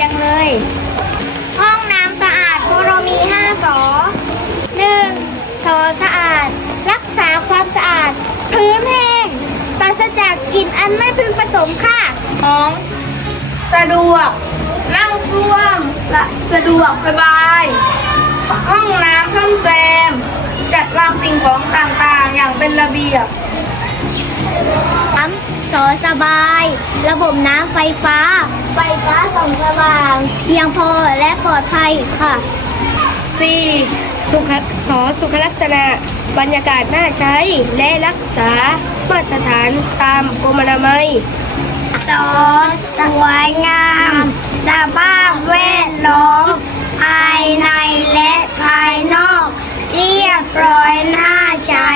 ยังเลย ห้องน้ำสะอาดพวกเรามี5สอหนึ่งสอสะอาด รักษาความสะอาด พื้นแห้งปราศจากกลิ่นอันไม่พึงประสงค์ค่ะท้องสะดวก นั่งซ่วมสะสะดวกสบาย ห้องน้ำซ่อมแซม จัดวางสิ่งของต่างๆ อย่างเป็นระเบียบสามสอสบาย ระบบน้ำไฟฟ้า ไฟฟ้าส่องสว่าง เพียงพอและปลอดภัยค่ะ 4. สุขสอสุขลักษณะบรรยากาศน่าใช้และรักษามาตรฐานตามกรมอนามัยสอสวยงามสภาพแวดล้อม ภายในและภายนอก เรียบร้อยน่าใช้